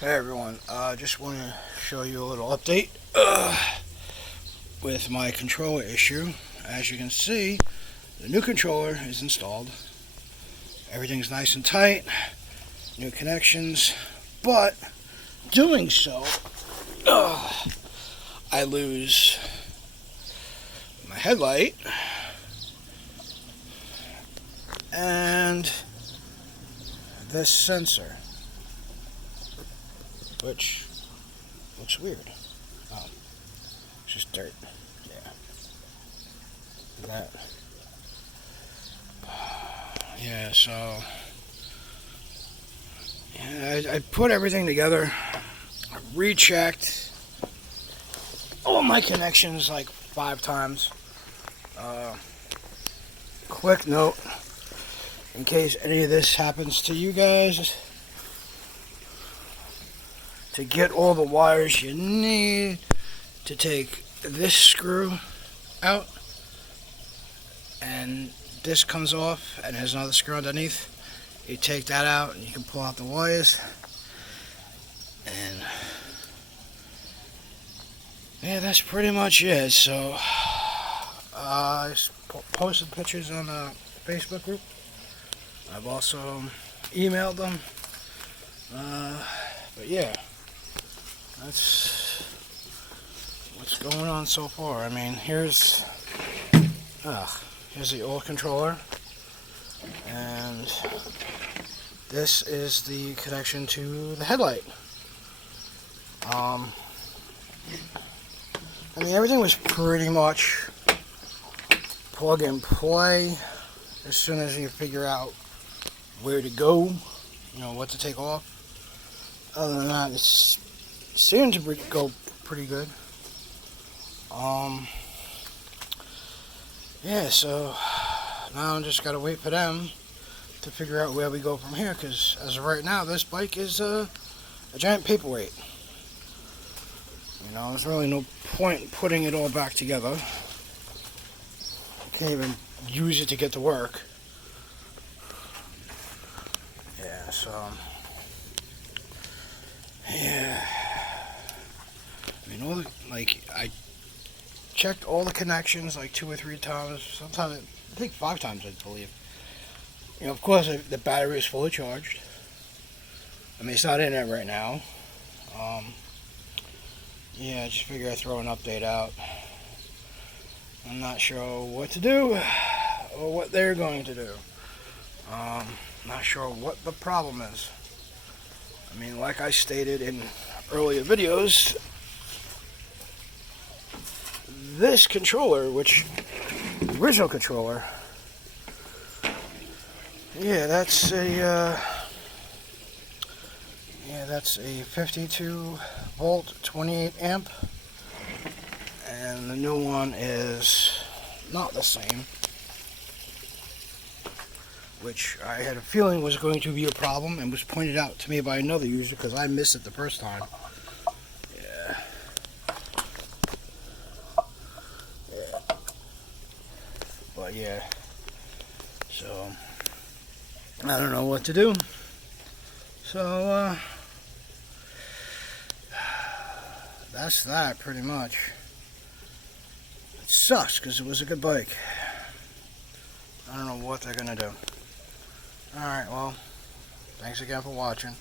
Hey everyone, just want to show you a little update with my controller issue. As you can see, the new controller is installed. Everything's nice and tight, new connections, but doing so, I lose my headlight and this sensor, which looks weird. Oh, it's just dirt. Yeah. That. Yeah, so yeah, I put everything together. I rechecked all my connections like 5 times. Quick note, in case any of this happens to you guys, to get all the wires you need to take this screw out, and this comes off and there's another screw underneath. You take that out and you can pull out the wires, and yeah, that's pretty much it. So I posted pictures on the Facebook group. I've also emailed them, but yeah, that's what's going on so far. I mean, here's the old controller, and this is the connection to the headlight. I mean, everything was pretty much plug and play. As soon as you figure out where to go, you know, what to take off. Other than that, it seemed to go pretty good. Yeah, so now I'm just gotta wait for them to figure out where we go from here, because as of right now, this bike is a giant paperweight. You know, there's really no point in putting it all back together. Can't even use it to get to work. Yeah, so yeah, I mean, I checked all the connections like 2 or 3 times. Sometimes, I think 5 times, I believe. You know, of course, the battery is fully charged. I mean, it's not in it right now. Yeah, I just figure I'd throw an update out. I'm not sure what to do or what they're going to do. Not sure what the problem is. I mean, like I stated in earlier videos, this controller, which the original controller, yeah, that's a 52 volt 28 amp, and the new one is not the same, which I had a feeling was going to be a problem, and was pointed out to me by another user because I missed it the first time. Yeah. But yeah, so I don't know what to do. So that's that pretty much. It sucks because it was a good bike. I don't know what they're gonna do. Alright, well, thanks again for watching.